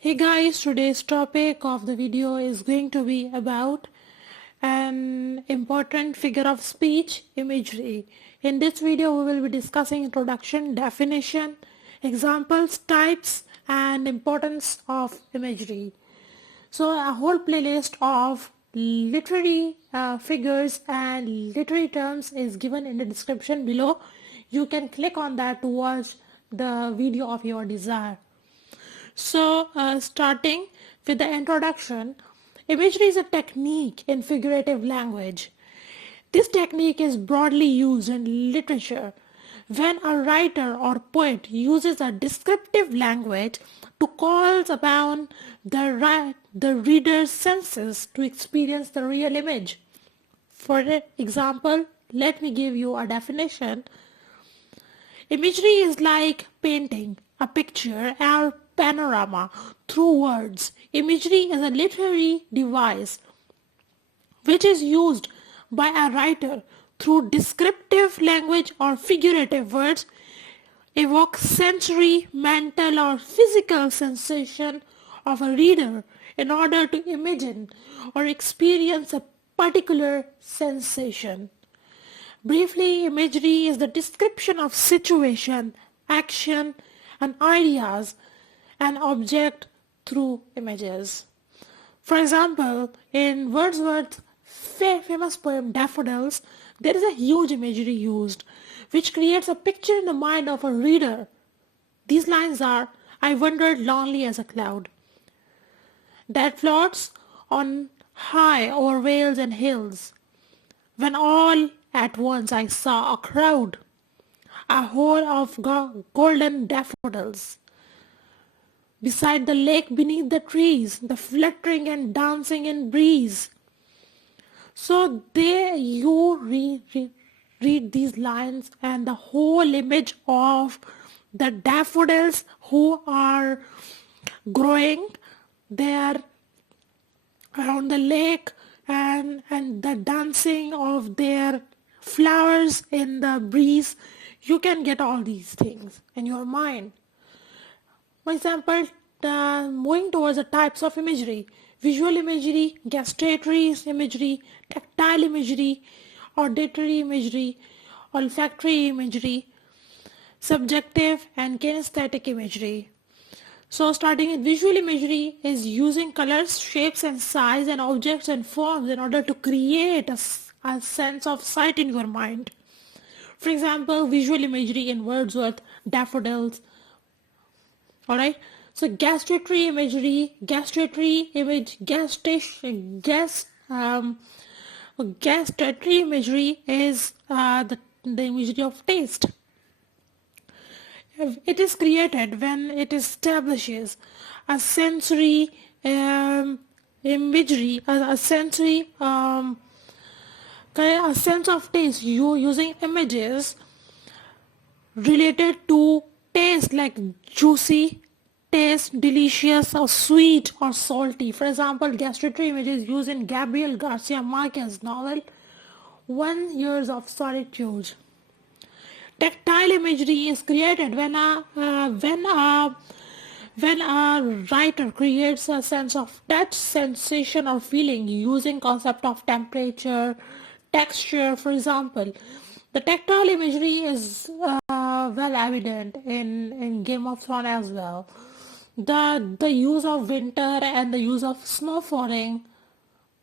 Hey guys, today's topic of the video is going to be about an important figure of speech, imagery. In this video, we will be discussing introduction, definition, examples, types, and importance of imagery. So a whole playlist of literary figures and literary terms is given in the description below. You can click on that to watch the video of your desire. So, starting with the introduction, imagery is a technique in figurative language. This technique is broadly used in literature when a writer or poet uses a descriptive language to call upon the reader's senses to experience the real image. For example, let me give you a definition. Imagery is like painting a picture or panorama through words. Imagery is a literary device which is used by a writer through descriptive language or figurative words, evoke sensory, mental or physical sensation of a reader in order to imagine or experience a particular sensation. Briefly, imagery is the description of situation, action, and ideas and object through images. For example, in Wordsworth's famous poem Daffodils, there is a huge imagery used, which creates a picture in the mind of a reader. These lines are, I wandered lonely as a cloud that floats on high over vales and hills, when all at once I saw a crowd, a horde of golden daffodils, beside the lake beneath the trees, the fluttering and dancing in breeze. So there you read these lines and the whole image of the daffodils who are growing there around the lake and the dancing of their flowers in the breeze. You can get all these things in your mind. For example, moving towards the types of imagery: visual imagery, gustatory imagery, tactile imagery, auditory imagery, olfactory imagery, subjective and kinesthetic imagery. So starting with visual imagery is using colors, shapes and size and objects and forms in order to create a sense of sight in your mind. For example, visual imagery in Wordsworth, daffodils. Alright, so gustatory imagery, gustatory imagery is the imagery of taste. It is created when it establishes a sensory imagery, a sensory a sense of taste. You using images related to taste, like juicy, taste, delicious or sweet or salty. For example, gustatory images used in Gabriel Garcia Marquez's novel 1 Years of Solitude. Tactile imagery is created when a writer creates a sense of touch, sensation or feeling using concept of temperature, texture. For example, the tactile imagery is well evident in Game of Thrones as well. The use of winter and the use of snow falling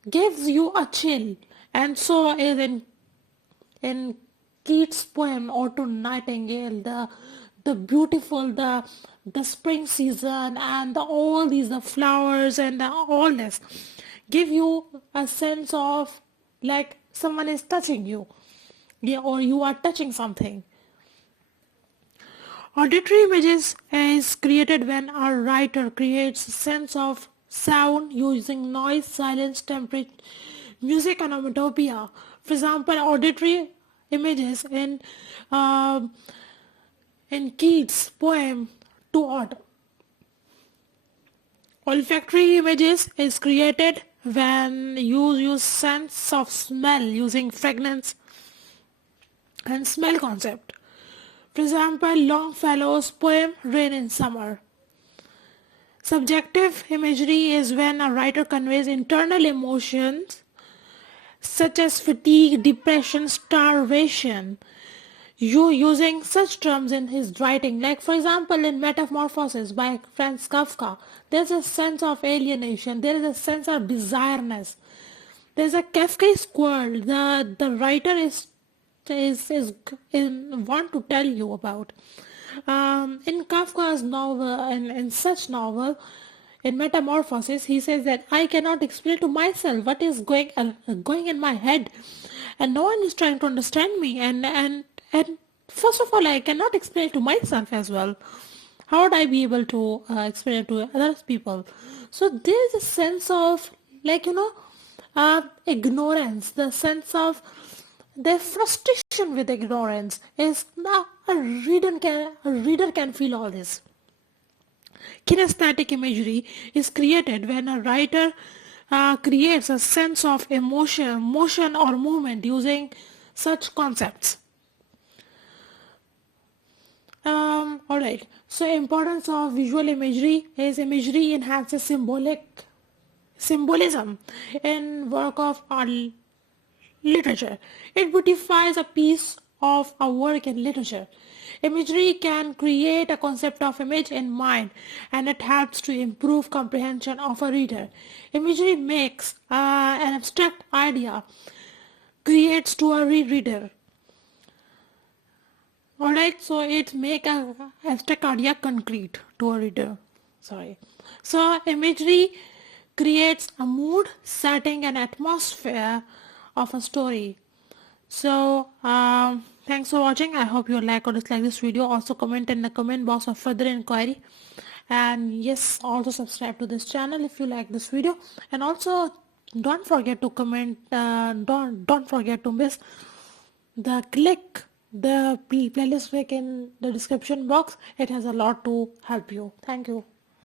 gives you a chill, and so is in Keats' poem Ode to Nightingale, the beautiful, the spring season and all these the flowers and all this give you a sense of like someone is touching you, yeah, or you are touching something. Auditory images is created when a writer creates a sense of sound using noise, silence, temperature, music, and onomatopoeia. For example, auditory images in Keats' poem To Odd. Olfactory images is created when you use sense of smell using fragrance and smell concept. For example, Longfellow's poem Rain in Summer. Subjective imagery is when a writer conveys internal emotions such as fatigue, depression, starvation, you using such terms in his writing. Like for example, in Metamorphosis by Franz Kafka, there's a sense of alienation, there is a sense of desireness. There's a Kafkaesque world the writer is want to tell you about. In Kafka's novel, in such novel, in Metamorphosis, he says that I cannot explain to myself what is going in my head, and no one is trying to understand me. And first of all, I cannot explain it to myself as well. How would I be able to explain it to other people? So there is a sense of, like, ignorance, the sense of their frustration with ignorance is now a reader can feel all this. Kinesthetic imagery is created when a writer creates a sense of motion or movement using such concepts. Alright, so importance of visual imagery is imagery enhances symbolism in work of art literature. It beautifies a piece of a work in literature. Imagery can create a concept of image in mind, and it helps to improve comprehension of a reader. Imagery makes an abstract idea creates to a reader. Alright, so it make a abstract idea concrete to a reader. Sorry. So imagery creates a mood, setting, and atmosphere of a story. So thanks for watching. I hope you like or dislike this video. Also comment in the comment box of further inquiry, and yes, also subscribe to this channel if you like this video, and also don't forget to comment, don't forget to miss the playlist link in the description box. It has a lot to help you. Thank you.